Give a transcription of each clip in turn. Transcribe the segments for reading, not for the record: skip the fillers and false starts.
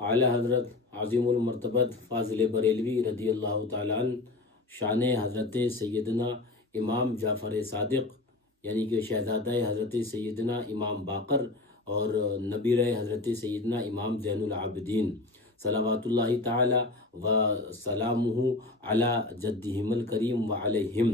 اعلی حضرت عظیم المرتبت فاضل بریلوی رضی اللہ تعالیٰ عنہ شان حضرت سیدنا امام جعفر صادق یعنی کہ شہزادہ حضرت سیدنا امام باقر اور نبیر حضرت سیدنا امام زین العابدین صلوات اللہ تعالی و سلامہ علی جدہم الکریم و علیہم،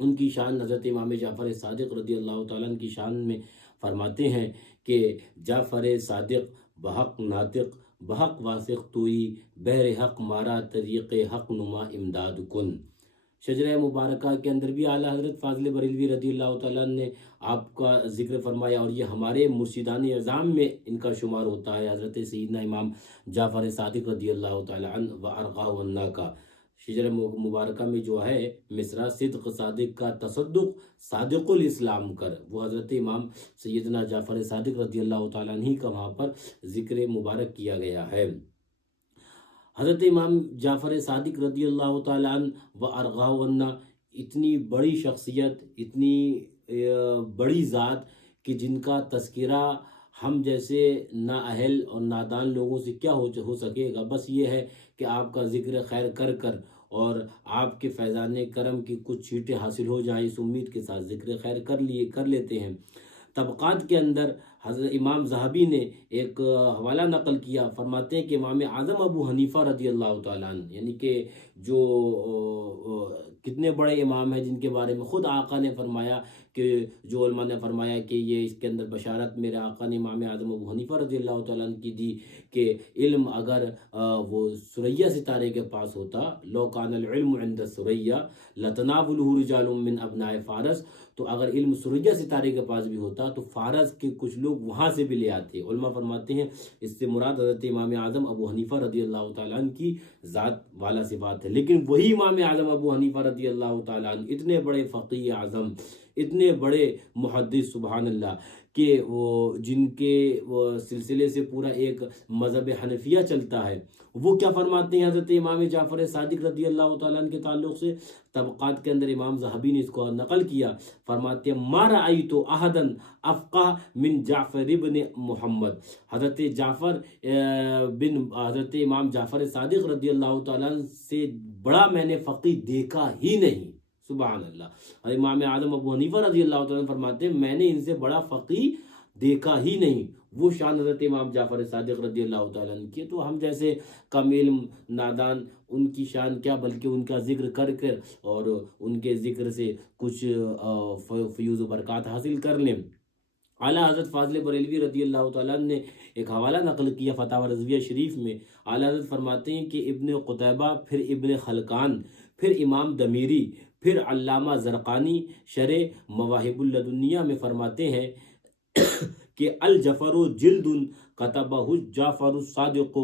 ان کی شان حضرت امام جعفر صادق رضی اللہ تعالیٰ عنہ کی شان میں فرماتے ہیں کہ جعفر صادق بحق ناطق بحق واسق توئی بہر حق مارا طریق حق نما امداد کن۔ شجرہ مبارکہ کے اندر بھی اعلیٰ حضرت فاضل بریلوی رضی اللہ تعالیٰ عنہ نے آپ کا ذکر فرمایا، اور یہ ہمارے مرشدان اعظام میں ان کا شمار ہوتا ہے، حضرت سیدنا امام جعفر صادق رضی اللہ تعالیٰ عنہ و ارغاہ عنہ کا۔ شجرہ مبارکہ میں جو ہے مصرع صدق صادق کا تصدق صادق الاسلام کر، وہ حضرت امام سیدنا جعفر صادق رضی اللہ تعالیٰ عنہ کا وہاں پر ذکر مبارک کیا گیا ہے۔ حضرت امام جعفر صادق رضی اللہ تعالیٰ عنہ و ارغاہ عنہ اتنی بڑی شخصیت، اتنی بڑی ذات کہ جن کا تذکرہ ہم جیسے نااہل اور نادان لوگوں سے کیا ہو سکے گا، بس یہ ہے کہ آپ کا ذکر خیر کر کر اور آپ کے فیضان کرم کی کچھ چھیٹیں حاصل ہو جائیں، اس امید کے ساتھ ذکر خیر کر لیتے ہیں۔ طبقات کے اندر حضرت امام ذہبی نے ایک حوالہ نقل کیا، فرماتے ہیں کہ امام اعظم ابو حنیفہ رضی اللہ تعالیٰ عنہ یعنی کہ جو کتنے بڑے امام ہیں جن کے بارے میں خود آقا نے فرمایا کہ جو علماء نے فرمایا کہ یہ اس کے اندر بشارت میرے آقا نے امام اعظم ابو حنیفہ رضی اللہ تعالیٰ عنہ کی دی کہ علم اگر وہ ثریا ستارے کے پاس ہوتا، لو کان العلم عند الثریا لتناولہ رجال من ابناء فارس، تو اگر علم ثریا ستارے کے پاس بھی ہوتا تو فارس کے کچھ لوگ وہاں سے بھی لے آتے۔ علماء فرماتے ہیں اس سے مراد حضرت امام اعظم ابو حنیفہ رضی اللہ تعالیٰ عنہ کی ذات والا صفات ہے، لیکن وہی امام اعظم ابو حنیفہ رضی اللہ تعالیٰ عنہ اتنے بڑے فقیہ اعظم، اتنے بڑے محدث سبحان اللہ کہ وہ جن کے سلسلے سے پورا ایک مذہب حنفیہ چلتا ہے، وہ کیا فرماتے ہیں حضرت امام جعفر صادق رضی اللہ تعالیٰ عنہ کے تعلق سے؟ طبقات کے اندر امام ذہبی نے اس کو نقل کیا، فرماتے ہیں ما رأیت احدا افقہ من جعفر بن محمد، حضرت حضرت امام جعفر صادق رضی اللہ تعالیٰ عنہ سے بڑا میں نے فقیہ دیکھا ہی نہیں، سبحان اللہ۔ اور امام اعظم ابو حنیفہ رضی اللہ تعالیٰ عنہ فرماتے ہیں میں نے ان سے بڑا فقیہ دیکھا ہی نہیں، وہ شان حضرت امام جعفر صادق رضی اللہ تعالیٰ عنہ کی۔ تو ہم جیسے کم علم نادان ان کی شان کیا، بلکہ ان کا ذکر کر کر اور ان کے ذکر سے کچھ فیوز و برکات حاصل کر لیں۔ اعلیٰ حضرت فاضل بریلوی رضی اللہ تعالیٰ عنہ نے ایک حوالہ نقل کیا فتاوی رضویہ شریف میں، اعلیٰ حضرت فرماتے ہیں کہ ابن قتیبہ، پھر ابن خلقان، پھر امام دمیری، پھر علامہ زرقانی شرح مواہب اللدنیہ میں فرماتے ہیں کہ الجفر جلد کتبہ جعفر الصادق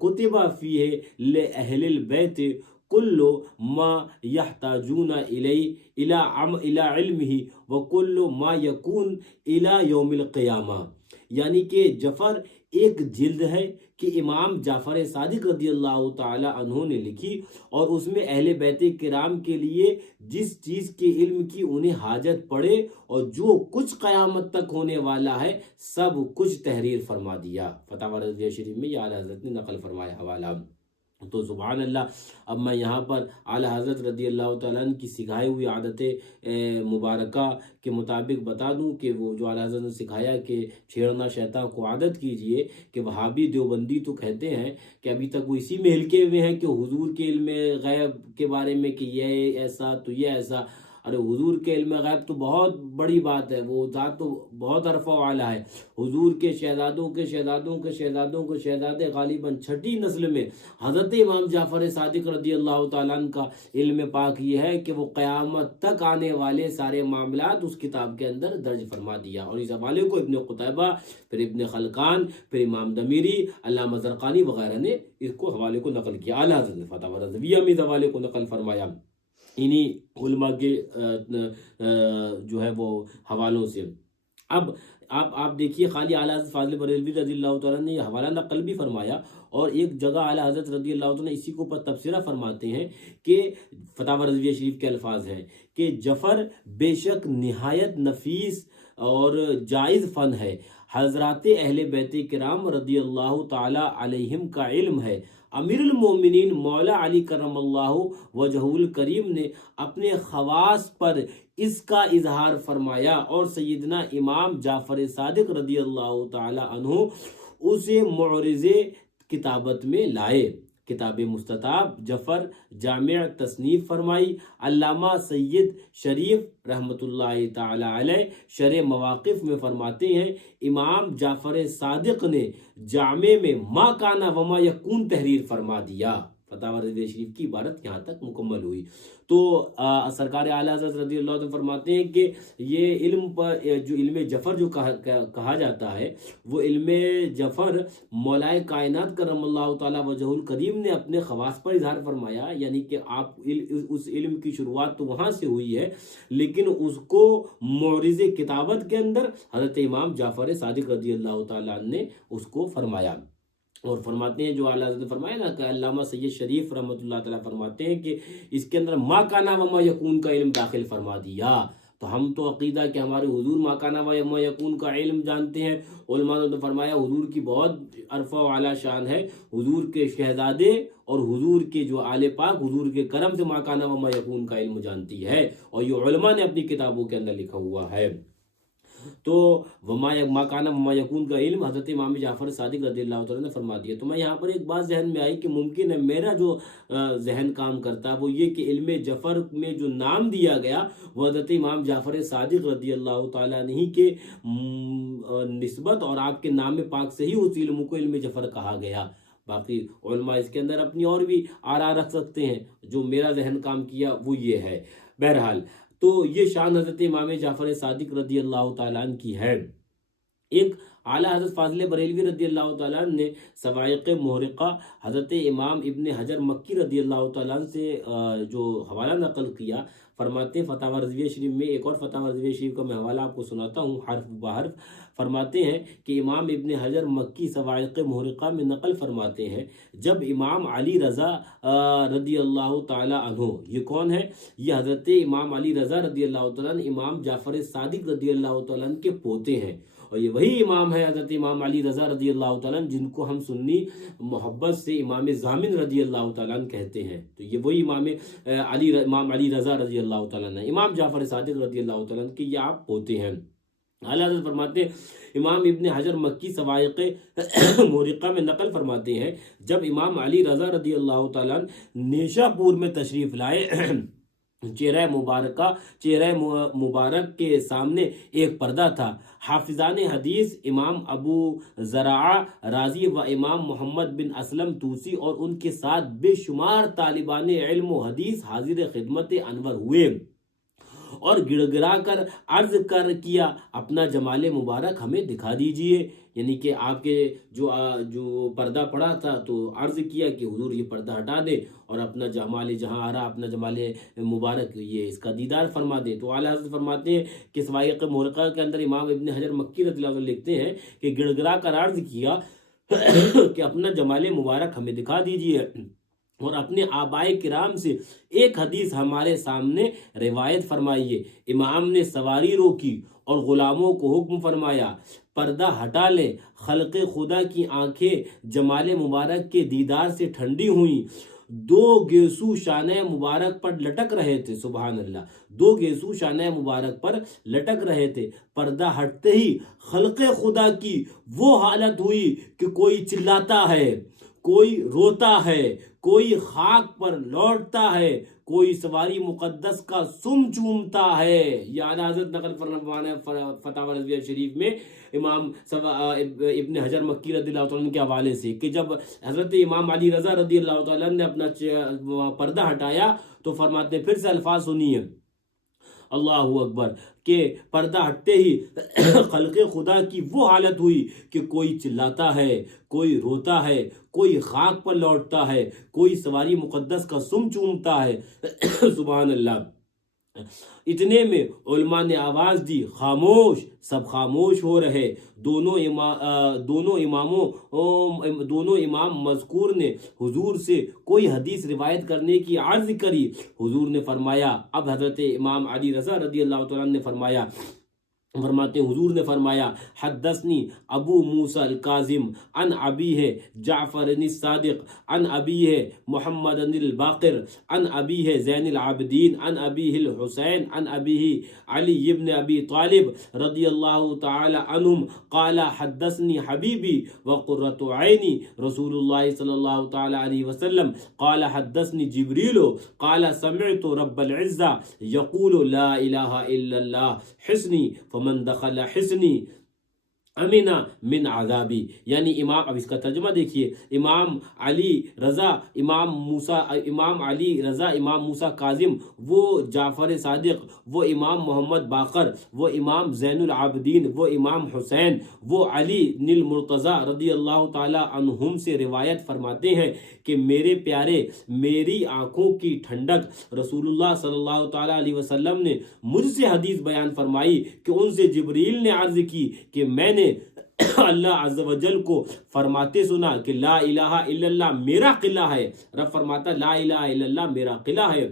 کتب فیہ لأہل البیت کل ما یحتاجون الی علمہ وکل ما یکون الی یوم القیامہ، یعنی کہ جعفر ایک جلد ہے کہ امام جعفر صادق رضی اللہ تعالی عنہ نے لکھی، اور اس میں اہل بیت کرام کے لیے جس چیز کے علم کی انہیں حاجت پڑے اور جو کچھ قیامت تک ہونے والا ہے سب کچھ تحریر فرما دیا۔ فتاوی رضویہ شریف میں یہ اعلیٰ حضرت نے نقل فرمایا حوالہ۔ تو سبحان اللہ، اب میں یہاں پر اعلیٰ حضرت رضی اللہ تعالیٰ عنہ کی سکھائی ہوئی عادت مبارکہ کے مطابق بتا دوں کہ وہ جو اعلیٰ حضرت نے سکھایا کہ چھیڑنا شیطان کو عادت کیجئے، کہ وہابی دیوبندی تو کہتے ہیں کہ ابھی تک وہ اسی میں ہلکے ہوئے ہیں کہ حضور کے علم غیب کے بارے میں کہ یہ ایسا تو یہ ایسا۔ ارے حضور کے علم غیب تو بہت بڑی بات ہے، وہ ذات تو بہت عرفہ والا ہے۔ حضور کے شہزادوں کے شہزادوں کے شہزادوں کے شہزادے غالباً چھٹی نسل میں حضرت امام جعفر صادق رضی اللہ تعالیٰ عنہ کا علم پاک یہ ہے کہ وہ قیامت تک آنے والے سارے معاملات اس کتاب کے اندر درج فرما دیا، اور اس حوالے کو ابن قتیبہ، پھر ابن خلقان، پھر امام دمیری، علامہ زرقانی وغیرہ نے اس کو حوالے کو نقل کیا۔ اعلیٰ حضرت نے فتاوی رضویہ میں اس حوالے کو نقل فرمایا انہی علماء کے جو ہے وہ حوالوں سے۔ اب آپ دیکھیے خالی اعلیٰ حضرت فاضل بریلوی رضی اللہ تعالیٰ نے یہ حوالہ نقل بھی فرمایا، اور ایک جگہ اعلیٰ حضرت رضی اللہ تعالیٰ اسی کو پر تبصرہ فرماتے ہیں کہ فتاوی رضویہ شریف کے الفاظ ہیں کہ جعفر بے شک نہایت نفیس اور جائز فن ہے، حضرات اہل بیت کرام رضی اللہ تعالی علیہم کا علم ہے۔ امیر المومنین مولا علی کرم اللہ وجہ الکریم نے اپنے خواص پر اس کا اظہار فرمایا اور سیدنا امام جعفر صادق رضی اللہ تعالی عنہ اسے معرض کتابت میں لائے۔ کتاب مستطاب جفر جامع تصنیف فرمائی۔ علامہ سید شریف رحمۃ اللہ تعالی علیہ شرح مواقف میں فرماتے ہیں، امام جعفر صادق نے جامع میں ما کانا وما یکون تحریر فرما دیا۔ فتاوی رضویہ شریف کی عبارت یہاں تک مکمل ہوئی۔ تو سرکار اعلیٰ حضرت رضی اللہ عنہ فرماتے ہیں کہ یہ علم پر جو علم جفر جو کہا جاتا ہے، وہ علم جفر مولائے کائنات کرم اللہ تعالیٰ وجہ الکریم نے اپنے خواص پر اظہار فرمایا، یعنی کہ آپ اس علم کی شروعات تو وہاں سے ہوئی ہے، لیکن اس کو معرض کتابت کے اندر حضرت امام جعفر صادق رضی اللہ تعالیٰ نے اس کو فرمایا۔ اور فرماتے ہیں جو اعلیٰ حضرت نے فرمایا نا کہ علامہ سید شریف رحمۃ اللہ تعالیٰ فرماتے ہیں کہ اس کے اندر ما کانا وما یکون کا علم داخل فرما دیا۔ تو ہم تو عقیدہ کہ ہمارے حضور ما کانا وما یکون کا علم جانتے ہیں۔ علماء نے فرمایا حضور کی بہت عرفہ و اعلیٰ شان ہے، حضور کے شہزادے اور حضور کے جو آل پاک حضور کے کرم سے ما کانا وما یکون کا علم جانتی ہے، اور یہ علماء نے اپنی کتابوں کے اندر لکھا ہوا ہے۔ تو ما کانا وما یکون کا علم حضرت امام جعفر صادق رضی اللہ تعالیٰ نے فرما دیا۔ تو میں یہاں پر ایک بات ذہن میں آئی کہ ممکن ہے میرا جو ذہن کام کرتا ہے وہ یہ کہ علم جفر میں جو نام دیا گیا وہ حضرت امام جعفر صادق رضی اللہ تعالیٰ عنہ کے نسبت اور آپ کے نام پاک سے ہی اس علم کو علم جفر کہا گیا۔ باقی علماء اس کے اندر اپنی اور بھی آراء رکھ سکتے ہیں، جو میرا ذہن کام کیا وہ یہ ہے۔ بہرحال تو یہ شان حضرت امام جعفر صادق رضی اللہ تعالیٰ عنہ کی ہے۔ ایک اعلیٰ حضرت فاضل بریلوی رضی اللہ تعالیٰ عنہ نے صواعق محرقہ حضرت امام ابن حجر مکی رضی اللہ تعالیٰ عنہ سے جو حوالہ نقل کیا، فرماتے ہیں فتاوی رضویہ شریف میں، ایک اور فتاوی رضویہ شریف کا میں حوالہ آپ کو سناتا ہوں حرف بحرف۔ فرماتے ہیں کہ امام ابن حجر مکی صواعق محرقہ میں نقل فرماتے ہیں، جب امام علی رضا رضی اللہ تعالی عنہ، یہ کون ہے؟ یہ حضرت امام علی رضا رضی اللہ تعالیٰ عنہ امام جعفر صادق رضی اللہ تعالیٰ عنہ کے پوتے ہیں، اور یہ وہی امام ہے حضرت امام علی رضا رضی اللہ تعالیٰ عنہ جن کو ہم سنی محبت سے امام ضامن رضی اللہ تعالیٰ عنہ کہتے ہیں۔ تو یہ وہی امام علی رضا رضی اللہ تعالیٰ عنہ امام جعفر صادق رضی اللہ تعالیٰ عنہ کے یہ آپ پوتے ہیں۔ اعلیٰ حضرت فرماتے ہیں، امام ابن حجر مکی صواعق محرقہ میں نقل فرماتے ہیں، جب امام علی رضا رضی اللہ تعالیٰ عنہ نیشا پور میں تشریف لائے، چہرہ مبارک کے سامنے ایک پردہ تھا۔ حافظان حدیث امام ابو زرعہ رازی و امام محمد بن اسلم توسی اور ان کے ساتھ بے شمار طالبان علم و حدیث حاضر خدمت انور ہوئے اور گڑ گڑا کر عرض کیا اپنا جمال مبارک ہمیں دکھا دیجئے، یعنی کہ آپ کے جو پردہ پڑا تھا تو عرض کیا کہ حضور یہ پردہ ہٹا دے اور اپنا جمال جہاں آ رہا اپنا جمال مبارک یہ اس کا دیدار فرما دے۔ تو اعلیٰ حضرت فرماتے ہیں کہ صواعق محرقہ کے اندر امام ابن حجر مکی رضی اللہ عنہ لکھتے ہیں کہ گڑ گڑا کر عرض کیا کہ اپنا جمال مبارک ہمیں دکھا دیجئے اور اپنے آبائے کرام سے ایک حدیث ہمارے سامنے روایت فرمائیے۔ امام نے سواری روکی اور غلاموں کو حکم فرمایا، پردہ ہٹا لیں۔ خلق خدا کی آنکھیں جمال مبارک کے دیدار سے ٹھنڈی ہوئیں، دو گیسو شانہ مبارک پر لٹک رہے تھے، سبحان اللہ، دو گیسو شانہ مبارک پر لٹک رہے تھے۔ پردہ ہٹتے ہی خلق خدا کی وہ حالت ہوئی کہ کوئی چلاتا ہے، کوئی روتا ہے، کوئی خاک پر لوٹتا ہے، کوئی سواری مقدس کا سم چومتا ہے۔ یہ اعلیٰ حضرت نقل فرمانے فتاوی رضویہ شریف میں امام ابن حجر مکی رضی اللہ تعالیٰ عنہ کے حوالے سے کہ جب حضرت امام علی رضا رضی اللہ تعالیٰ عنہ نے اپنا پردہ ہٹایا تو فرماتے ہیں، پھر سے الفاظ سنیے، اللہ اکبر، کہ پردہ ہٹتے ہی خلق خدا کی وہ حالت ہوئی کہ کوئی چلاتا ہے، کوئی روتا ہے، کوئی خاک پر لوٹتا ہے، کوئی سواری مقدس کا سم چومتا ہے، سبحان اللہ۔ اتنے میں علماء نے آواز دی، خاموش، سب خاموش ہو رہے۔ دونوں امام مذکور نے حضور سے کوئی حدیث روایت کرنے کی عرض کری۔ حضور نے فرمایا، اب حضرت امام علی رضا رضی اللہ تعالیٰ نے فرمایا فرماتے ہیں حضور نے فرمایا حدثنی ابو موسیٰ الکاظم عن ابیہ جعفر الصادق عن ابیہ محمد الباقر عن ابیہ زین العابدین عن ابیہ الحسین عن ابیہ علی ابن ابی طالب رضی اللہ تعالی عنہم قال حدثنی حبیبی وقرۃ عینی رسول اللہ صلی اللہ تعالی علیہ وسلم قال حدثنی جبریل قال سمعت رب العزہ یقول لا الہ الا اللہ حسنی من دخل حسنی امینا من عذابی، یعنی امام، اب اس کا ترجمہ دیکھیے، امام علی رضا امام موسیٰ کاظم، وہ جعفر صادق، وہ امام محمد باقر، وہ امام زین العابدین، وہ امام حسین، وہ علی المرتضیٰ رضی اللہ تعالی عنہم سے روایت فرماتے ہیں کہ میرے پیارے، میری آنکھوں کی ٹھنڈک رسول اللہ صلی اللہ تعالی علیہ وسلم نے مجھ سے حدیث بیان فرمائی کہ ان سے جبریل نے عرض کی کہ میں نے اللہ عز و جل کو فرماتے سنا کہ لا الہ الا اللہ میرا قلعہ ہے۔ رب فرماتا لا الہ الا اللہ میرا قلعہ ہے،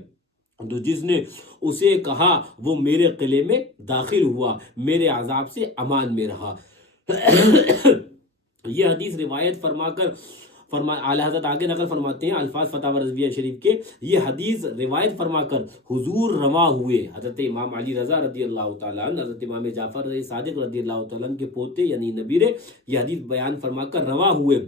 تو جس نے اسے کہا وہ میرے قلعے میں داخل ہوا، میرے عذاب سے امان میں رہا۔ یہ حدیث روایت اعلیٰ حضرت آگے نقل فرماتے ہیں الفاظ فتاوی رضویہ شریف کے، یہ حدیث روایت فرما کر حضور روا ہوئے، حضرت امام علی رضا رضی اللہ تعالیٰ عنہ، حضرت امام جعفر صادق رضی اللہ تعالیٰ عنہ کے پوتے یعنی نبیرے، یہ حدیث بیان فرما کر روا ہوئے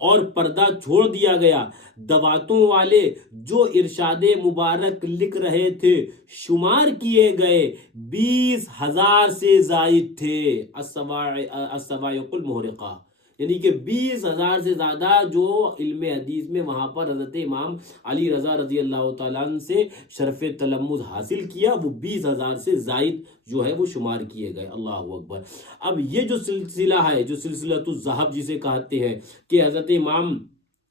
اور پردہ چھوڑ دیا گیا۔ دواتوں والے جو ارشاد مبارک لکھ رہے تھے شمار کیے گئے 20,000 سے زائد تھے، الصواعق المحرقہ، یعنی کہ 20,000 سے زیادہ جو علم حدیث میں وہاں پر حضرت امام علی رضا رضی اللہ تعالیٰ عنہ سے شرف تلمذ حاصل کیا، وہ 20,000 سے زائد جو ہے وہ شمار کیے گئے۔ اللہ اکبر۔ اب یہ جو سلسلہ ہے، جو سلسلۃ الذہب جسے کہتے ہیں، کہ حضرت امام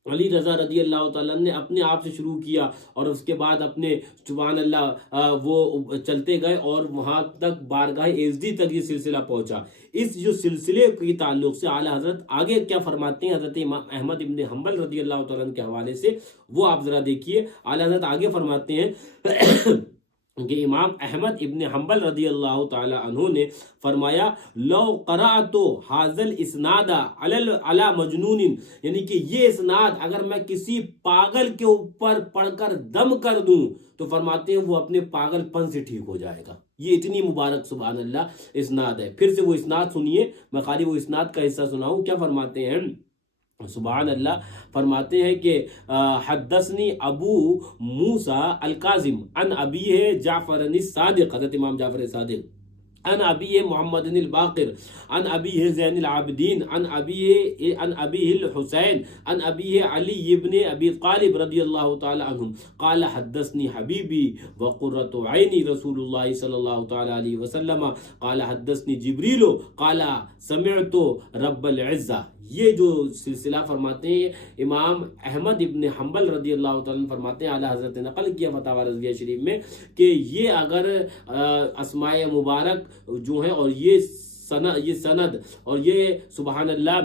علی رضا رضی اللہ تعالیٰ نے اپنے آپ سے شروع کیا اور اس کے بعد اپنے سبحان اللہ وہ چلتے گئے اور وہاں تک بارگاہ ایزدی تک یہ سلسلہ پہنچا۔ اس جو سلسلے کی تعلق سے اعلیٰ حضرت آگے کیا فرماتے ہیں حضرت امام احمد ابن حنبل رضی اللہ تعالیٰ عنہ کے حوالے سے، وہ آپ ذرا دیکھیے۔ اعلیٰ حضرت آگے فرماتے ہیں کہ امام احمد ابن حنبل رضی اللہ تعالی عنہ نے فرمایا لو قرأت هذا الاسناد علی مجنون، یعنی کہ یہ اسناد اگر میں کسی پاگل کے اوپر پڑھ کر دم کر دوں تو فرماتے ہیں وہ اپنے پاگل پن سے ٹھیک ہو جائے گا۔ یہ اتنی مبارک سبحان اللہ اسناد ہے۔ پھر سے وہ اسناد سنیے، میں خالی وہ اسناد کا حصہ سناؤں، کیا فرماتے ہیں سبحان اللہ، فرماتے ہیں کہ حدثنی ابو موسیٰ الکاظم عن ابیہ جعفر الصادق، حضرت امام جعفر صادق، عن ابیہ محمد الباقر عن ابیہ زین العابدین عن ابیہ الحسین عن ابیہ علی ابن ابی طالب رضی اللہ تعالی عنہ قال حدثنی حبیبی وقرۃ عینی رسول اللہ صلی اللہ تعالی علیہ وسلم قال حدثنی جبریل قال سمعت رب العزہ۔ یہ جو سلسلہ فرماتے ہیں امام احمد ابن حنبل رضی اللہ تعالیٰ فرماتے ہیں، اعلیٰ حضرت نقل کیا فتاوی رضویہ شریف میں، کہ یہ اگر اسماء مبارک جو ہیں اور یہ سند اور یہ سبحان اللہ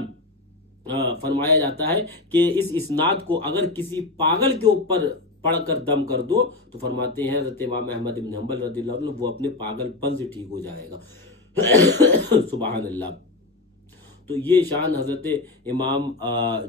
فرمایا جاتا ہے کہ اس اسناد کو اگر کسی پاگل کے اوپر پڑھ کر دم کر دو تو فرماتے ہیں حضرت امام احمد ابن حنبل رضی اللہ عنہ وہ اپنے پاگل پن سے ٹھیک ہو جائے گا۔ سبحان اللہ۔ تو یہ شان حضرت امام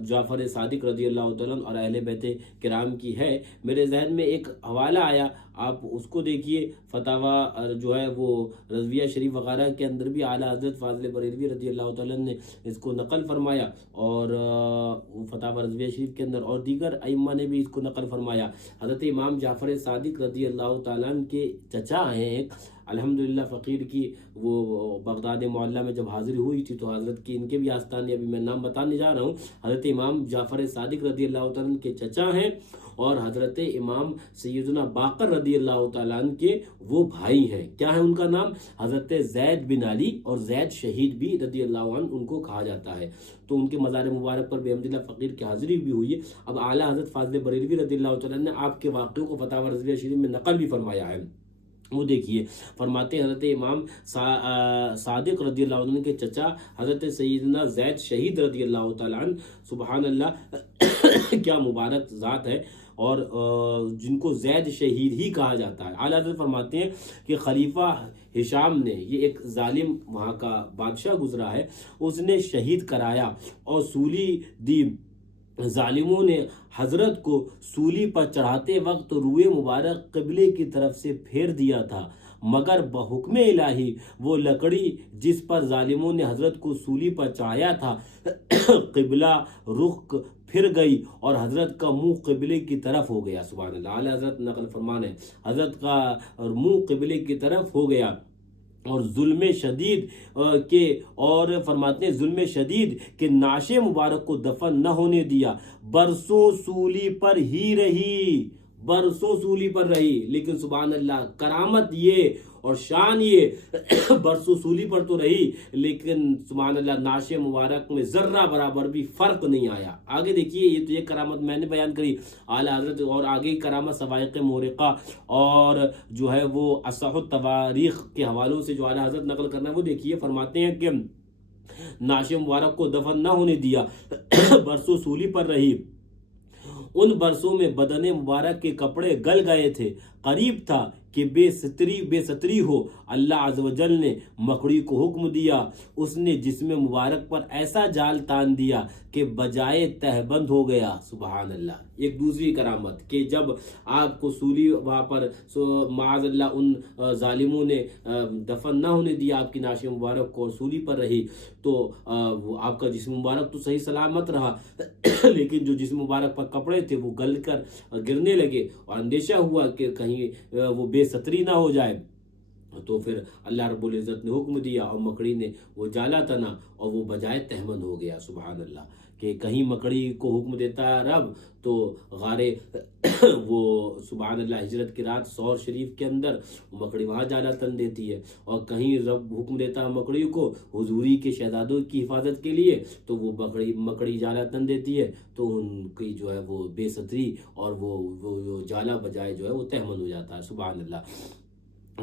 جعفر صادق رضی اللہ تعالیٰ اور اہل بیت کرام کی ہے۔ میرے ذہن میں ایک حوالہ آیا، آپ اس کو دیکھیے، فتاوی جو ہے وہ رضویہ شریف وغیرہ کے اندر بھی اعلیٰ حضرت فاضل بریلوی رضی اللہ تعالیٰ نے اس کو نقل فرمایا، اور فتاوی رضویہ شریف کے اندر اور دیگر ائمہ نے بھی اس کو نقل فرمایا۔ حضرت امام جعفر صادق رضی اللہ تعالیٰ کے چچا ہیں ایک، الحمدللہ فقیر کی وہ بغداد معلیٰ میں جب حاضری ہوئی تھی تو حضرت کی ان کے بھی آستانے، ابھی میں نام بتانے جا رہا ہوں، حضرت امام جعفر صادق رضی اللہ تعالیٰ کے چچا ہیں، اور حضرت امام سیدنا باقر رضی اللہ تعالیٰ عنہ کے وہ بھائی ہیں۔ کیا ہے ان کا نام؟ حضرت زید بن علی، اور زید شہید بھی رضی اللہ عنہ ان کو کہا جاتا ہے۔ تو ان کے مزار مبارک پر بحمدللہ فقیر کی حاضری بھی ہوئی ہے۔ اب اعلیٰ حضرت فاضل بریلوی رضی اللہ تعالیٰ نے آپ کے واقعوں کو فتاوی رضویہ شریف میں نقل بھی فرمایا ہے۔ وہ دیکھیے، فرماتے ہیں حضرت امام صادق رضی اللہ عنہ کے چچا حضرت سیدنا زید شہید رضی اللہ تعالیٰ عنہ، سبحان اللہ کیا مبارک ذات ہے، اور جن کو زید شہید ہی کہا جاتا ہے۔ اعلیٰ حضرت فرماتے ہیں کہ خلیفہ ہشام نے، یہ ایک ظالم وہاں کا بادشاہ گزرا ہے، اس نے شہید کرایا اور سولی دی۔ ظالموں نے حضرت کو سولی پر چڑھاتے وقت روئے مبارک قبلے کی طرف سے پھیر دیا تھا، مگر بحکم الہی وہ لکڑی جس پر ظالموں نے حضرت کو سولی پر چڑھایا تھا قبلہ رخ پھر گئی اور حضرت کا منہ قبلے کی طرف ہو گیا۔ سبحان اللہ، اعلیٰ حضرت نقل فرمان ہے، حضرت کا منہ قبلے کی طرف ہو گیا اور ظلم شدید کے اور فرماتے ہیں ظلم شدید کے نعش مبارک کو دفن نہ ہونے دیا، برسوں سولی پر ہی رہی، برسوں سولی پر رہی۔ لیکن سبحان اللہ، کرامت یہ اور شان یہ برسوں سولی پر تو رہی، لیکن سبحان اللہ نعش مبارک میں ذرہ برابر بھی فرق نہیں آیا۔ آگے دیکھیے، یہ تو یہ کرامت میں نے بیان کری اعلیٰ حضرت، اور آگے کرامت سوائق مورقہ اور جو ہے وہ اصح التواریخ کے حوالوں سے جو اعلیٰ حضرت نقل کرنا ہے وہ دیکھیے۔ فرماتے ہیں کہ نعش مبارک کو دفن نہ ہونے دیا، برسوں سولی پر رہی، ان برسوں میں بدن مبارک کے کپڑے گل گئے تھے، قریب تھا کہ بے ستری ہو۔ اللہ عز و جل نے مکڑی کو حکم دیا، اس نے جسم مبارک پر ایسا جال تان دیا کہ بجائے تہبند ہو گیا۔ سبحان اللہ، ایک دوسری کرامت کہ جب آپ کو سولی وہاں پر معاذ اللہ ان ظالموں نے دفن نہ ہونے دیا آپ کی نعش مبارک کو اور سولی پر رہی، تو آپ کا جسم مبارک تو صحیح سلامت رہا لیکن جو جسم مبارک پر کپڑے تھے وہ گل کر گرنے لگے اور اندیشہ ہوا کہ کہیں وہ بے ستری نہ ہو جائے، تو پھر اللہ رب العزت نے حکم دیا اور مکڑی نے وہ جالا تنا اور وہ بجائے تہمند ہو گیا۔ سبحان اللہ، کہ کہیں مکڑی کو حکم دیتا ہے رب تو غارے وہ سبحان اللہ ہجرت کی رات سور شریف کے اندر مکڑی وہاں جالا تن دیتی ہے، اور کہیں رب حکم دیتا ہے مکڑی کو حضوری کے شہزادوں کی حفاظت کے لیے تو وہ مکڑی جالا تن دیتی ہے، تو ان کی جو ہے وہ بے ستری اور وہ جالا بجائے جو ہے وہ تہمند ہو جاتا ہے۔ سبحان اللہ،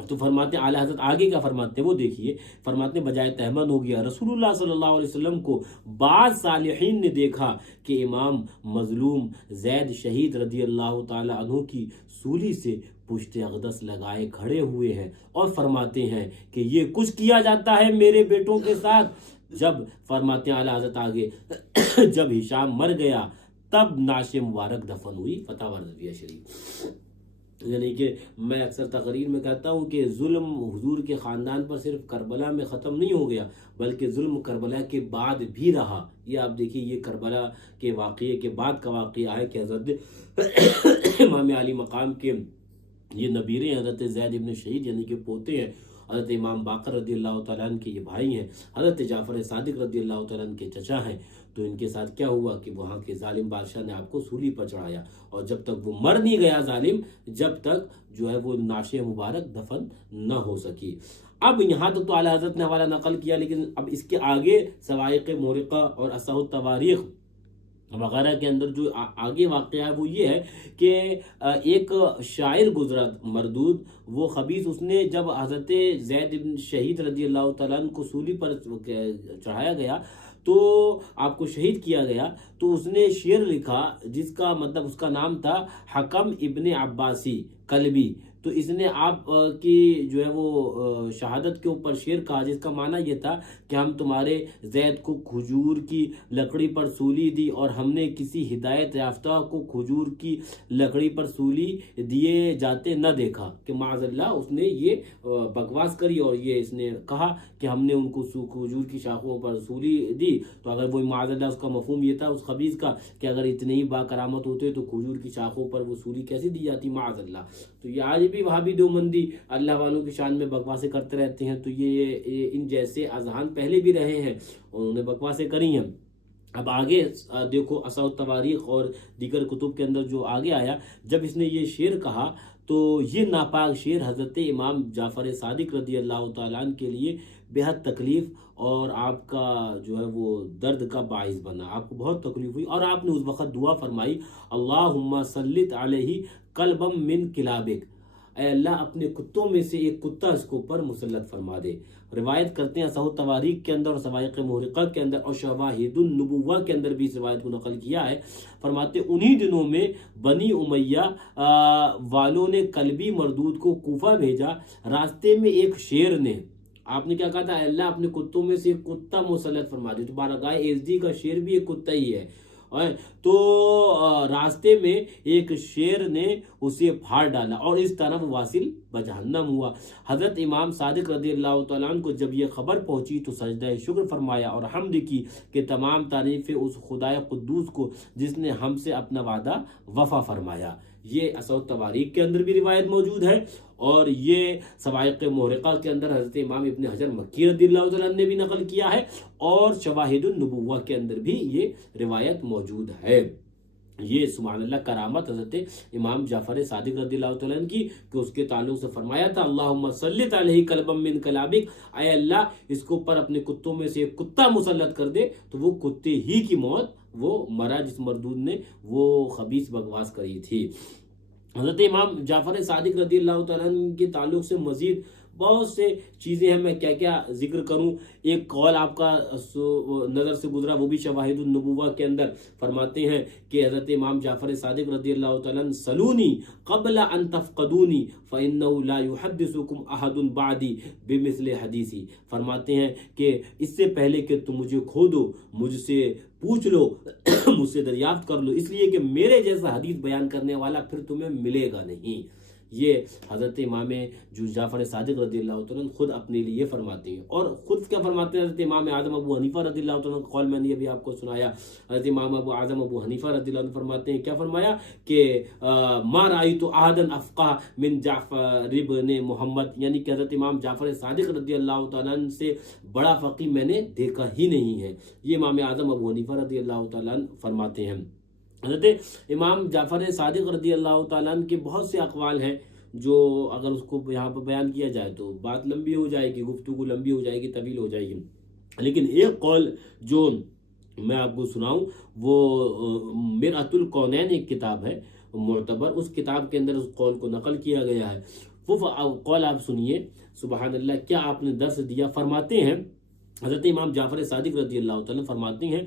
تو فرماتے ہیں اعلیٰ حضرت آگے کا فرماتے ہیں وہ دیکھیے، فرماتے ہیں بجائے تہمند ہو گیا۔ رسول اللہ صلی اللہ علیہ وسلم کو بعض صالحین نے دیکھا کہ امام مظلوم زید شہید رضی اللہ تعالی عنہ کی سولی سے پشت اقدس لگائے کھڑے ہوئے ہیں اور فرماتے ہیں کہ یہ کچھ کیا جاتا ہے میرے بیٹوں کے ساتھ۔ جب فرماتے ہیں اعلیٰ حضرت آگے جب ہشام مر گیا تب نعش مبارک دفن ہوئی۔ فتح رضویہ شریف۔ یعنی کہ میں اکثر تقریر میں کہتا ہوں کہ ظلم حضور کے خاندان پر صرف کربلا میں ختم نہیں ہو گیا، بلکہ ظلم کربلا کے بعد بھی رہا۔ یہ آپ دیکھیے، یہ کربلا کے واقعے کے بعد کا واقعہ ہے کہ حضرت امام علی مقام کے یہ نبیرے حضرت زید ابن شہید یعنی کہ پوتے ہیں، حضرت امام باقر رضی اللہ تعالیٰ عنہ کے یہ بھائی ہیں، حضرت جعفر صادق رضی اللہ تعالیٰ عنہ کے چچا ہیں۔ تو ان کے ساتھ کیا ہوا کہ وہاں کے ظالم بادشاہ نے آپ کو سولی پر چڑھایا، اور جب تک وہ مر نہیں گیا ظالم، جب تک جو ہے وہ نعش مبارک دفن نہ ہو سکی۔ اب یہاں تو اعلیٰ حضرت نے حوالہ نقل کیا، لیکن اب اس کے آگے سوائق مورقہ اور اصح التواریخ وغیرہ کے اندر جو آگے واقعہ ہے وہ یہ ہے کہ ایک شاعر گزرا مردود، وہ خبیث، اس نے جب حضرت زید بن شہید رضی اللہ تعالیٰ عنہ کو سولی پر چڑھایا گیا تو آپ کو شہید کیا گیا، تو اس نے شعر لکھا جس کا مطلب اس کا نام تھا حکم ابن عباسی کلبی۔ تو اس نے آپ کی جو ہے وہ شہادت کے اوپر شعر کہا جس کا معنی یہ تھا کہ ہم تمہارے زید کو کھجور کی لکڑی پر سولی دی اور ہم نے کسی ہدایت یافتہ کو کھجور کی لکڑی پر سولی دیے جاتے نہ دیکھا، کہ معاذ اللہ اس نے یہ بکواس کری اور یہ اس نے کہا کہ ہم نے ان کو کھجور کی شاخوں پر سولی دی۔ تو اگر وہ معاذ اللہ اس کا مفہوم یہ تھا اس خبیث کا کہ اگر اتنے ہی با کرامت ہوتے تو کھجور کی شاخوں پر وہ سولی کیسے دی جاتی، معاذ اللہ۔ تو یہ آج بھی وہابی دیوبندی اللہ والوں کی شان میں بکواسیں کرتے رہتے ہیں، تو یہ ان جیسے اذہان پہلے بھی رہے ہیں، انہوں نے بکواسیں کری ہیں۔ اب آگے دیکھو اصح التواریخ اور دیگر کتب کے اندر جو آگے آیا، جب اس نے یہ شعر کہا تو یہ ناپاک شعر حضرت امام جعفر صادق رضی اللہ تعالیٰ عنہ کے لیے بہت تکلیف اور آپ کا جو ہے وہ درد کا باعث بنا، آپ کو بہت تکلیف ہوئی، اور آپ نے اس وقت دعا فرمائی اللہم سلط علیہ قلبا من کلابک، اے اللہ اپنے کتوں میں سے ایک کتا اس کے اوپر مسلط فرما دے۔ روایت کرتے ہیں صحیح تواریخ کے اندر اور سوائق محرقہ کے اندر اور شواہد النبوہ کے اندر بھی اس روایت کو نقل کیا ہے، فرماتے انہی دنوں میں بنی امیہ والوں نے کلبی مردود کو کوفہ بھیجا، راستے میں ایک شیر نے، آپ نے کیا کہا تھا، اے اللہ اپنے کتوں میں سے ایک کتا مسلط فرما دے، تو بارگاہ ایزدی کا شیر بھی ایک کتا ہی ہے، تو راستے میں ایک شیر نے اسے پھاڑ ڈالا اور اس طرح وہ واصل بجہنم ہوا۔ حضرت امام صادق رضی اللہ تعالیٰ عنہ کو جب یہ خبر پہنچی تو سجدہ شکر فرمایا اور حمد کی کہ تمام تعریفیں اس خدائے قدوس کو جس نے ہم سے اپنا وعدہ وفا فرمایا۔ یہ اصحاح تواریخ کے اندر بھی روایت موجود ہے اور یہ سوائق محرقہ کے اندر حضرت امام ابن حجر مکی رضی اللہ تعالیٰ عنہ نے بھی نقل کیا ہے اور شواہد النبوہ کے اندر بھی یہ روایت موجود ہے۔ یہ سبحان اللہ کرامت حضرت امام جعفر صادق رضی اللہ تعالیٰ عنہ کی کہ اس کے تعلق سے فرمایا تھا اللہم سلط علیہ کلبا من کلابک، اے اللہ اس کو پر اپنے کتوں میں سے ایک کتا مسلط کر دے، تو وہ کتے ہی کی موت وہ مرا جس مردود نے وہ خبیث بکواس کری تھی۔ حضرت امام جعفر صادق رضی اللہ تعالیٰ عنہ کے تعلق سے مزید بہت سے چیزیں ہیں، میں کیا کیا ذکر کروں۔ ایک قول آپ کا نظر سے گزرا، وہ بھی شواہد النبوہ کے اندر فرماتے ہیں کہ حضرت امام جعفر صادق رضی اللہ تعالیٰ عنہ سلونی قبل ان تفقدونی فإنه لا يحدثكم احد بعدی بمثل حدیثی، فرماتے ہیں کہ اس سے پہلے کہ تم مجھے کھو دو، مجھ سے پوچھ لو، مجھ سے دریافت کر لو، اس لیے کہ میرے جیسا حدیث بیان کرنے والا پھر تمہیں ملے گا نہیں۔ یہ حضرت امام جعفر صادق رضی اللہ تعالیٰ عنہ خود اپنے لیے فرماتے ہیں، اور خود کیا فرماتے ہیں حضرت امام اعظم ابو حنیفہ رضی اللہ تعالیٰ عنہ، قول میں نے ابھی آپ کو سنایا، حضرت امام اعظم ابو حنیفہ رضی اللہ عنہ فرماتے ہیں، کیا فرمایا کہ ما رأیت احدا افقہ من جعفر ابن محمد، یعنی کہ حضرت امام جعفر صادق رضی اللہ تعالیٰ عنہ سے بڑا فقیہ میں نے دیکھا ہی نہیں ہے۔ یہ امام اعظم ابو حنیفہ رضی اللہ تعالیٰ عنہ فرماتے ہیں۔ حضرت امام جعفر صادق رضی اللہ تعالیٰ عنہ کے بہت سے اقوال ہیں جو اگر اس کو یہاں پر بیان کیا جائے تو بات لمبی ہو جائے گی، گفتگو لمبی ہو جائے گی، طویل ہو جائے گی، لیکن ایک قول جو میں آپ کو سناؤں وہ مرآت الکونین ایک کتاب ہے معتبر، اس کتاب کے اندر اس قول کو نقل کیا گیا ہے۔ وہ قول آپ سنیے، سبحان اللہ کیا آپ نے درس دیا۔ فرماتے ہیں حضرت امام جعفر صادق رضی اللہ تعالیٰ فرماتے ہیں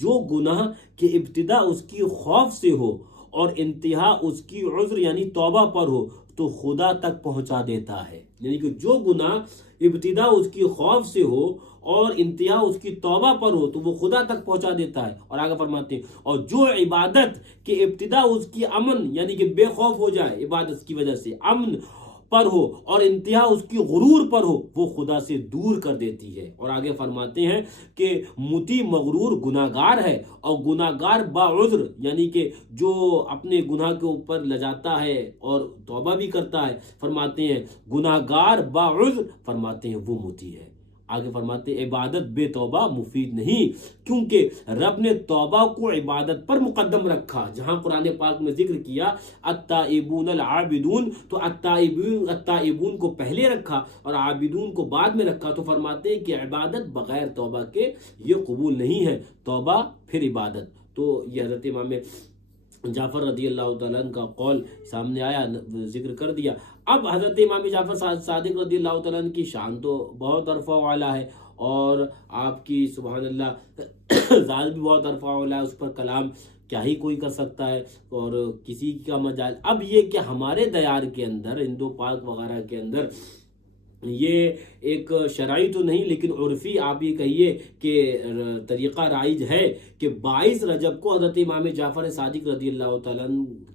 جو گناہ کی ابتدا اس کی خوف سے ہو اور انتہا اس کی عذر یعنی توبہ پر ہو تو خدا تک پہنچا دیتا ہے، یعنی کہ جو گناہ ابتدا اس کی خوف سے ہو اور انتہا اس کی توبہ پر ہو تو وہ خدا تک پہنچا دیتا ہے۔ اور آگے فرماتے ہیں اور جو عبادت کی ابتدا اس کی امن یعنی کہ بے خوف ہو جائے، عبادت کی وجہ سے امن پر ہو اور انتہا اس کی غرور پر ہو، وہ خدا سے دور کر دیتی ہے۔ اور آگے فرماتے ہیں کہ متی مغرور گناہگار ہے اور گناہگار باعذر یعنی کہ جو اپنے گناہ کے اوپر لجاتا ہے اور توبہ بھی کرتا ہے، فرماتے ہیں گناہگار باعذر، فرماتے ہیں وہ متی ہے۔ آگے فرماتے ہیں عبادت بے توبہ مفید نہیں، کیونکہ رب نے توبہ کو عبادت پر مقدم رکھا۔ جہاں قرآن پاک میں ذکر کیا التائبون العابدون، تو التائبون کو پہلے رکھا اور عابدون کو بعد میں رکھا، تو فرماتے ہیں کہ عبادت بغیر توبہ کے یہ قبول نہیں ہے، توبہ پھر عبادت۔ تو یہ حضرت امام جعفر رضی اللہ تعالیٰ عنہ کا قول سامنے آیا، ذکر کر دیا۔ اب حضرت امام جعفر صادق رضی اللہ تعالیٰ عنہ کی شان تو بہت عرفہ والا ہے اور آپ کی سبحان اللہ ذات بھی بہت عرفہ والا ہے، اس پر کلام کیا ہی کوئی کر سکتا ہے اور کسی کا مجال۔ اب یہ کہ ہمارے دیار کے اندر ہندو پاک وغیرہ کے اندر یہ ایک شرعی تو نہیں لیکن عرفی آپ یہ کہیے کہ طریقہ رائج ہے کہ 22 رجب کو حضرت امام جعفر صادق رضی اللہ تعالیٰ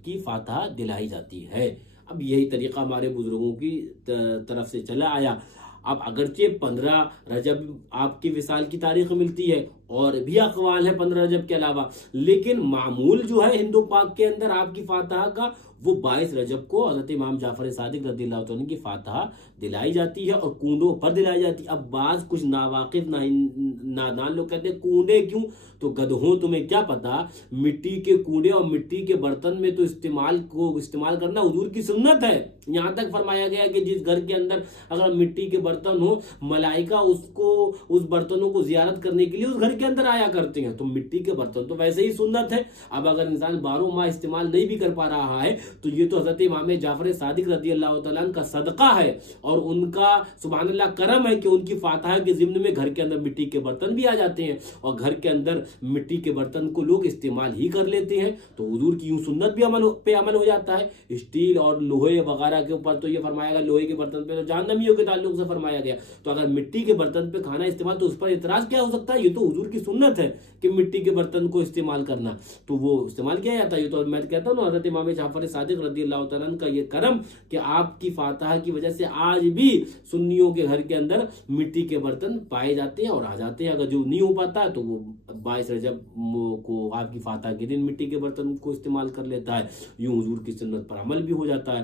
کی فاتحہ دلائی جاتی ہے۔ اب یہی طریقہ ہمارے بزرگوں کی طرف سے چلا آیا۔ اب اگرچہ 15 رجب آپ کی وصال کی تاریخ ملتی ہے اور بھی اقوال ہے 15 رجب کے علاوہ، لیکن معمول جو ہے ہندو پاک کے اندر آپ کی فاتحہ کا وہ 22 رجب کو حضرت امام جعفر صادق رضی اللہ عنہ کی فاتحہ دلائی جاتی ہے اور کنڈوں پر دلائی جاتی ہے۔ اب بعض کچھ ناواقف نادان لوگ کہتے ہیں کنڈے کیوں؟ تو گدھوں تمہیں کیا پتا، مٹی کے کنڈے اور مٹی کے برتن میں تو استعمال کرنا حضور کی سنت ہے۔ یہاں تک فرمایا گیا کہ جس گھر کے اندر اگر مٹی کے برتن ہو، ملائکہ اس برتنوں کو زیارت کرنے کے لیے اس گھر کے اندر آیا کرتے ہیں، تو مٹی کے برتن تو ویسے ہی سنت ہے۔ اب اگر انسان 12 ماہ استعمال نہیں بھی کر پا رہا ہے تو یہ تو حضرت امام جعفر صادق رضی اللہ تعالیٰ عنہ کا صدقہ ہے اور ان کا سبحان اللہ کرم ہے کہ ان کی فاتحہ کے ضمن میں گھر کے اندر مٹی کے برتن بھی آ جاتے ہیں اور گھر کے اندر مٹی کے برتن کو لوگ استعمال ہی کر لیتے ہیں. تو حضور کی یوں سنت بھی عمل ہو جاتا ہے. اسٹیل اور لوہے وغیرہ کے اوپر تو یہ فرمایا گیا لوہے کے برتن پہ تو جہنمیوں کے تعلق سے فرمایا گیا. تو اگر مٹی کے برتن پہ کھانا استعمال تو اس پر اعتراض کیا ہو سکتا ہے؟ یہ تو حضور کی سنت ہے کہ مٹی کے برتن کو استعمال کرنا, تو وہ استعمال کیا جاتا ہے. یہ تو میں کہتا ہوں نا حضرت امام جعفر صادق رضی اللہ تعالیٰ عنہ کا یہ کرم کہ آپ کی فاتحہ کی وجہ سے آج بھی سنیوں کے گھر کے اندر مٹی کے برتن پائے جاتے ہیں اور آ جاتے ہیں. اگر جو نہیں ہو پاتا تو وہ 22 رجب کو آپ کی فاتحہ کے دن مٹی کے برتن کو استعمال کر لیتا ہے. یوں حضور کی سنت پر عمل بھی ہو جاتا ہے.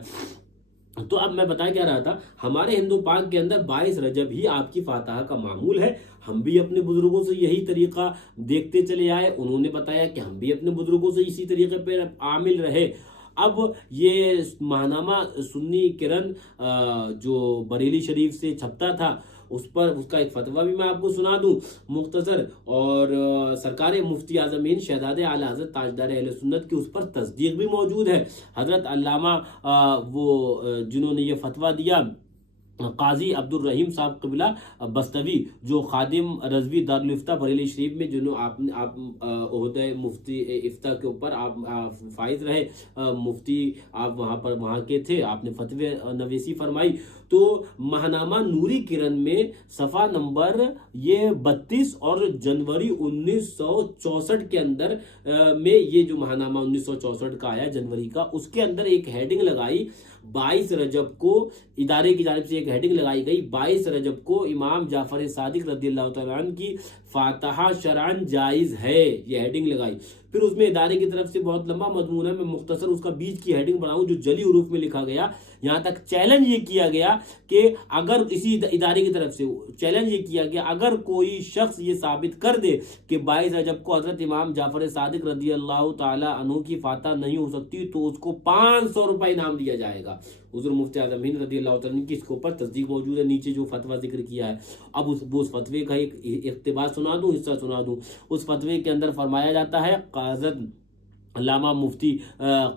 تو اب میں بتا کیا رہا تھا, ہمارے ہندو پاک کے اندر 22 رجب ہی آپ کی فاتحہ کا معمول ہے. ہم بھی اپنے بزرگوں سے یہی طریقہ دیکھتے چلے آئے, انہوں نے بتایا کہ ہم بھی اپنے بزرگوں سے اسی طریقے پہ عامل رہے. اب یہ ماہنامہ سنی کرن جو بریلی شریف سے چھپتا تھا اس پر اس کا ایک فتویٰ بھی میں آپ کو سنا دوں مختصر, اور سرکار مفتی اعظم ہند شہزادے اعلیٰ حضرت تاجدار اہل سنت کی اس پر تصدیق بھی موجود ہے. حضرت علامہ وہ جنہوں نے یہ فتویٰ دیا قاضی عبد الرحیم صاحب قبلہ بستوی, جو خادم رضوی دارالفتہ بریلی شریف میں جنہوں آپ عہدہ مفتی افتاء کے اوپر آپ فائز رہے, مفتی آپ وہاں کے تھے, آپ نے فتوی نویسی فرمائی. تو ماہنامہ نوری کرن میں صفحہ نمبر یہ 32 اور جنوری 1964 کے اندر میں یہ جو ماہنامہ 1964 کا آیا جنوری کا, اس کے اندر ایک ہیڈنگ لگائی 22 رجب کو, ادارے کی جانب سے ایک ہیڈنگ لگائی گئی 22 رجب کو امام جعفر صادق رضی اللہ تعالیٰ عنہ کی فاتحہ شرعاً جائز ہے, یہ ہیڈنگ لگائی. پھر اس میں ادارے کی طرف سے بہت لمبا مضمون ہے, میں مختصر اس کا بیچ کی ہیڈنگ بناؤں جو جلی حروف میں لکھا گیا. یہاں تک چیلنج یہ کیا گیا کہ اگر اسی ادارے کی طرف سے چیلنج یہ کیا گیا اگر کوئی شخص یہ ثابت کر دے کہ 22 رجب کو حضرت امام جعفر صادق رضی اللہ تعالی عنہ کی فاتحہ نہیں ہو سکتی تو اس کو 500 روپے انعام دیا جائے گا. حضور مفتی اعظم ہند رضی اللہ تعالیٰ عنہ کی اس کے اوپر تصدیق موجود ہے, نیچے جو فتویٰ ذکر کیا ہے. اب اس فتوے کا ایک اقتباس سنا دوں, حصہ سنا دوں. اس فتوے کے اندر فرمایا جاتا ہے, حضرت علامہ مفتی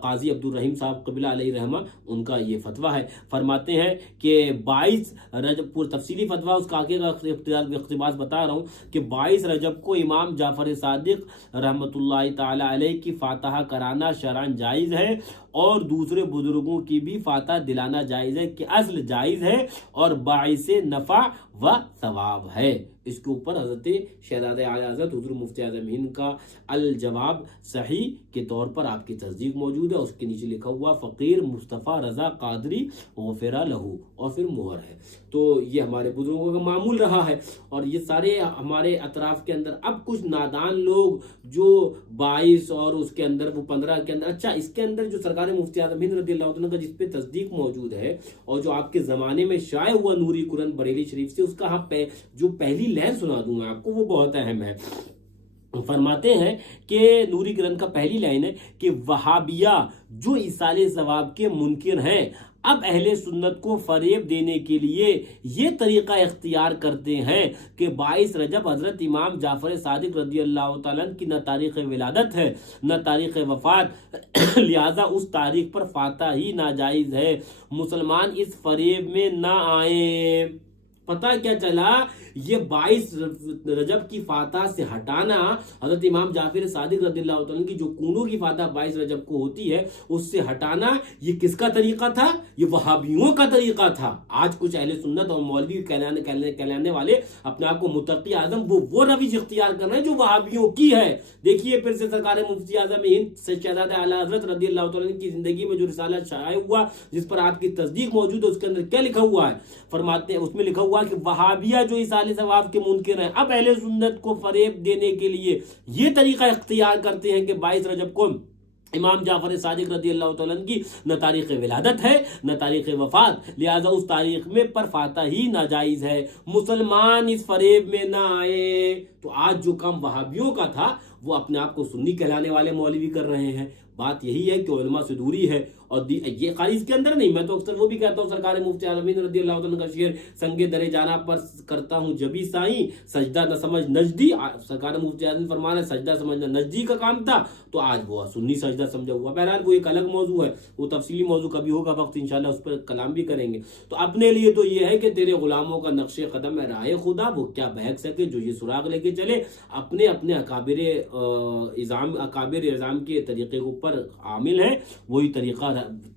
قاضی عبد الرحیم صاحب قبلہ علیہ رحمہ ان کا یہ فتویٰ ہے, فرماتے ہیں کہ 22 رجب پور تفصیلی فتویٰ اس کا آگے کا اقتباس بتا رہا ہوں کہ 22 رجب کو امام جعفر صادق رحمۃ اللہ تعالی علیہ کی فاتحہ کرانا شرعاً جائز ہے اور دوسرے بزرگوں کی بھی فاتحہ دلانا جائز ہے, کہ اصل جائز ہے اور باعث نفع و ثواب ہے. اس کے اوپر حضرت شہزادہ اعلیٰ حضرت حضور مفتی اعظم ہند کا الجواب صحیح کے طور پر آپ کی تصدیق موجود ہے. اس کے نیچے لکھا ہوا فقیر مصطفیٰ رضا قادری غفر لہو اور پھر مہر ہے. تو یہ ہمارے بزرگوں کا معمول رہا ہے اور یہ سارے ہمارے اطراف کے اندر. اب کچھ نادان لوگ جو 22 اور اس کے اندر وہ 15 کے اندر, اچھا اس کے اندر جو سرکار مفتی اعظم ہند رضی اللہ عنہ کا جس پہ تصدیق موجود ہے اور جو آپ کے زمانے میں شائع ہوا نوری قرآن بریلی شریف سے, اس کا جو پہلی لائن سنا دوں میں آپ کو, وہ بہت اہم ہے. فرماتے ہیں کہ نوری کرن کا پہلی لائن ہے کہ وہابیہ جو ایصال ثواب کے منکر ہیں اب اہل سنت کو فریب دینے کے لیے یہ طریقہ اختیار کرتے ہیں کہ 22 رجب حضرت امام جعفر صادق رضی اللہ تعالیٰ عنہ کی نہ تاریخ ولادت ہے نہ تاریخ وفات, لہذا اس تاریخ پر فاتحہ ہی ناجائز ہے. مسلمان اس فریب میں نہ آئیں. پتہ کیا چلا, یہ 22 رجب کی فاتحہ سے ہٹانا, حضرت امام جعفر صادق رضی اللہ تعالیٰ کی جو کونوں کی فاتحہ 22 رجب کو ہوتی ہے اس سے ہٹانا, یہ کس کا طریقہ تھا؟ یہ وہابیوں کا طریقہ تھا. آج کچھ اہل سنت اور مولوی کہلانے والے اپنے آپ کو متقی اعظم وہ روش اختیار کر رہے ہیں جو وہابیوں کی ہے. دیکھیے پھر سے سرکار مفتی اعظم ہند شہزادہ اعلیٰ حضرت رضی اللہ تعالیٰ کی زندگی میں جو رسالہ شائع ہوا جس پر آپ کی تصدیق موجود ہے, اس کے اندر کیا لکھا ہوا ہے؟ فرماتے ہیں اس میں لکھا ہوا کہ وہابیہ جو ایصال ثواب کے منکر ہیں اب اہل سنت کو فریب دینے کے لیے یہ طریقہ اختیار کرتے ہیں کہ 22 رجب کو امام جعفر صادق رضی اللہ تعالیٰ عنہ کی نہ تاریخ ولادت ہے نہ تاریخ وفات, لہذا اس تاریخ میں پر فاتحہ ہی ناجائز ہے. مسلمان اس فریب میں نہ آئے. تو آج جو کام وہابیوں کا تھا وہ اپنے آپ کو سنی کہلانے والے مولوی کر رہے ہیں. بات یہی ہے کہ علماء سے دوری ہے اور یہ خالی اس کے اندر نہیں, میں تو اکثر وہ بھی کہتا ہوں سرکار مفتی اعظم ہند رضی اللہ عنہ کا شعر سنگ درے جانا پر کرتا ہوں جبھی سائیں سجدہ نہ سمجھ نجدی. سرکار مفتی اعظم فرمانا ہے سجدہ سمجھنا نجدی کا کام تھا, تو آج وہ سنی سجدہ قاعدہ سمجھا ہوا. بہرحال وہ ایک الگ موضوع ہے, وہ تفصیلی موضوع کبھی ہوگا وقت انشاءاللہ اس پر کلام بھی کریں گے. تو اپنے لیے تو یہ ہے کہ تیرے غلاموں کا نقش قدم ہے راہ خدا, وہ کیا بہک سکے جو یہ سراغ لے کے چلے. اپنے اپنے اکابر اعظام کے طریقے کے اوپر عامل ہے, وہی طریقہ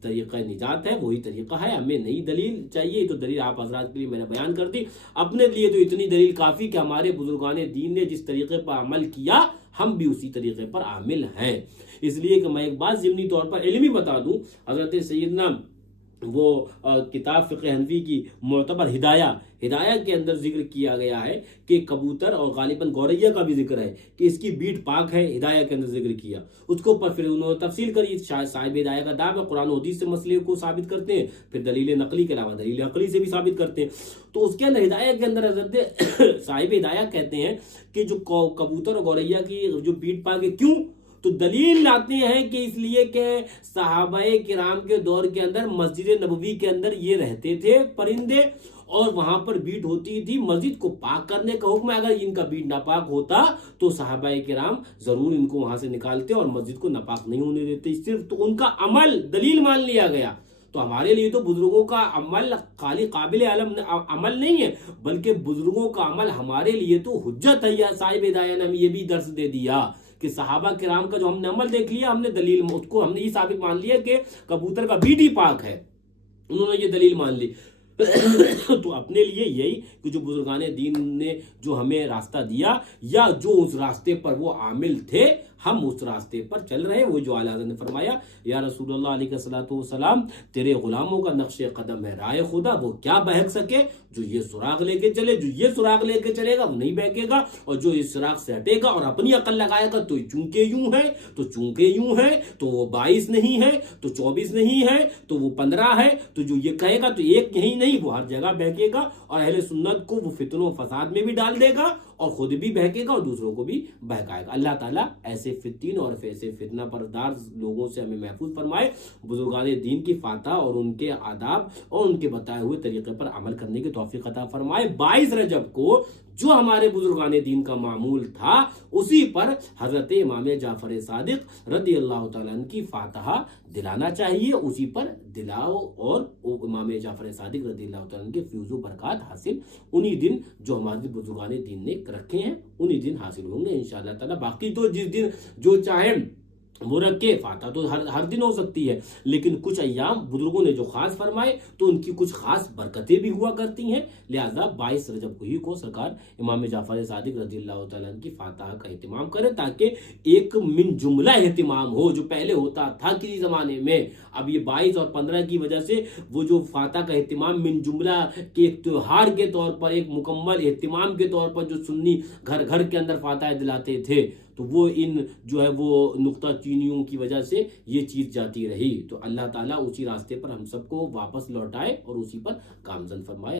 نجات ہے, وہی طریقہ ہے. ہمیں نئی دلیل چاہیے, تو دلیل آپ حضرات کے لیے میں نے بیان کر دی. اپنے لیے تو اتنی دلیل کافی کہ ہمارے بزرگان دین نے جس طریقے پر عمل کیا ہم بھی اسی طریقے پر عامل ہیں. اس لیے کہ میں ایک بات ضمنی طور پر علمی بتا دوں, حضرت سیدنا وہ کتاب فقہ حنفی کی معتبر ہدایہ کے اندر ذکر کیا گیا ہے کہ کبوتر اور غالباً گوریا کا بھی ذکر ہے کہ اس کی بیٹ پاک ہے, ہدایہ کے اندر ذکر کیا. اس کو پر پھر انہوں نے تفصیل کری, صاحب ہدایہ کا دعویٰ قرآن و حدیث سے مسئلے کو ثابت کرتے ہیں, پھر دلیل نقلی کے علاوہ دلیل عقلی سے بھی ثابت کرتے ہیں. تو اس کے اندر ہدایہ کے اندر حضرت صاحب ہدایہ کہتے ہیں کہ جو کبوتر اور گوریا کی جو بیٹ پاک ہے, کیوں؟ تو دلیل لاتے ہیں کہ اس لیے کہ صحابہ کرام کے دور کے اندر مسجد نبوی کے اندر یہ رہتے تھے پرندے, اور وہاں پر بیٹ ہوتی تھی. مسجد کو پاک کرنے کا حکم ہے, اگر ان کا بیٹ ناپاک ہوتا تو صحابہ کرام ضرور ان کو وہاں سے نکالتے اور مسجد کو ناپاک نہیں ہونے دیتے. صرف تو ان کا عمل دلیل مان لیا گیا. تو ہمارے لیے تو بزرگوں کا عمل خالی قابل عمل نہیں ہے, بلکہ بزرگوں کا عمل ہمارے لیے تو حجت ہے. یا صاحب ہدایہ نے ہمیں یہ بھی درس دے دیا کہ صحابہ کرام کا جو ہم نے عمل دیکھ لیا, ہم نے دلیل اس کو ہم نے یہ ثابت مان لیا کہ کبوتر کا بیٹ ہی پاک ہے, انہوں نے یہ دلیل مان لی. تو اپنے لیے یہی کہ جو بزرگان دین نے جو ہمیں راستہ دیا, یا جو اس راستے پر وہ عامل تھے, ہم اس راستے پر چل رہے ہیں. وہ جو اعلیٰ حضرت نے فرمایا یا رسول اللہ علیہ السلام, تیرے غلاموں کا نقش قدم ہے راہ خدا, وہ کیا بہک سکے جو یہ سراغ لے کے چلے. جو یہ سراغ لے کے چلے گا وہ نہیں بہکے گا, اور جو اس سراغ سے ہٹے گا اور اپنی عقل لگائے گا تو چونکہ یوں ہے تو چونکہ یوں ہے تو وہ 22 نہیں ہے تو 24 نہیں ہے تو وہ 15 ہے, تو جو یہ کہے گا تو ایک یہی نہیں, وہ ہر جگہ بہکے گا, اور اہل سنت کو وہ فتنوں و فساد میں بھی ڈال دے گا, اور خود بھی بہکے گا اور دوسروں کو بھی بہکائے گا. اللہ تعالیٰ ایسے فتین اور ایسے فتنہ پردار لوگوں سے ہمیں محفوظ فرمائے. بزرگان دین کی فاتح اور ان کے آداب اور ان کے بتائے ہوئے طریقے پر عمل کرنے کی توفیق عطا فرمائے. 22 رجب کو جو ہمارے بزرگان دین کا معمول تھا, اسی پر حضرت امام جعفر صادق رضی اللہ تعالیٰ عنہ کی فاتحہ دلانا چاہیے, اسی پر دلاؤ, اور امام جعفر صادق رضی اللہ تعالیٰ عنہ کے فیض و برکات حاصل انہی دن جو ہمارے بزرگان دین نے رکھے ہیں انہی دن حاصل ہوں گے انشاءاللہ تعالیٰ. باقی تو جس دن جو چاہیں وہ رکھے, فاتحہ تو ہر دن ہو سکتی ہے, لیکن کچھ ایام بزرگوں نے جو خاص فرمائے تو ان کی کچھ خاص برکتیں بھی ہوا کرتی ہیں. لہذا 22 رجب کو ہی کو سرکار امام جعفر صادق رضی اللہ تعالیٰ عنہ کی فاتحہ کا اہتمام کرے, تاکہ ایک من جملہ اہتمام ہو جو پہلے ہوتا تھا کسی زمانے میں. اب یہ 22 اور 15 کی وجہ سے وہ جو فاتحہ کا اہتمام من جملہ کے ایک تہوار کے طور پر, ایک مکمل اہتمام کے طور پر جو سنی گھر گھر کے اندر فاتحہ دلاتے تھے, تو وہ ان جو ہے وہ نقطہ چینیوں کی وجہ سے یہ چیز جاتی رہی. تو اللہ تعالیٰ اسی راستے پر ہم سب کو واپس لوٹائے اور اسی پر گامزن فرمائے.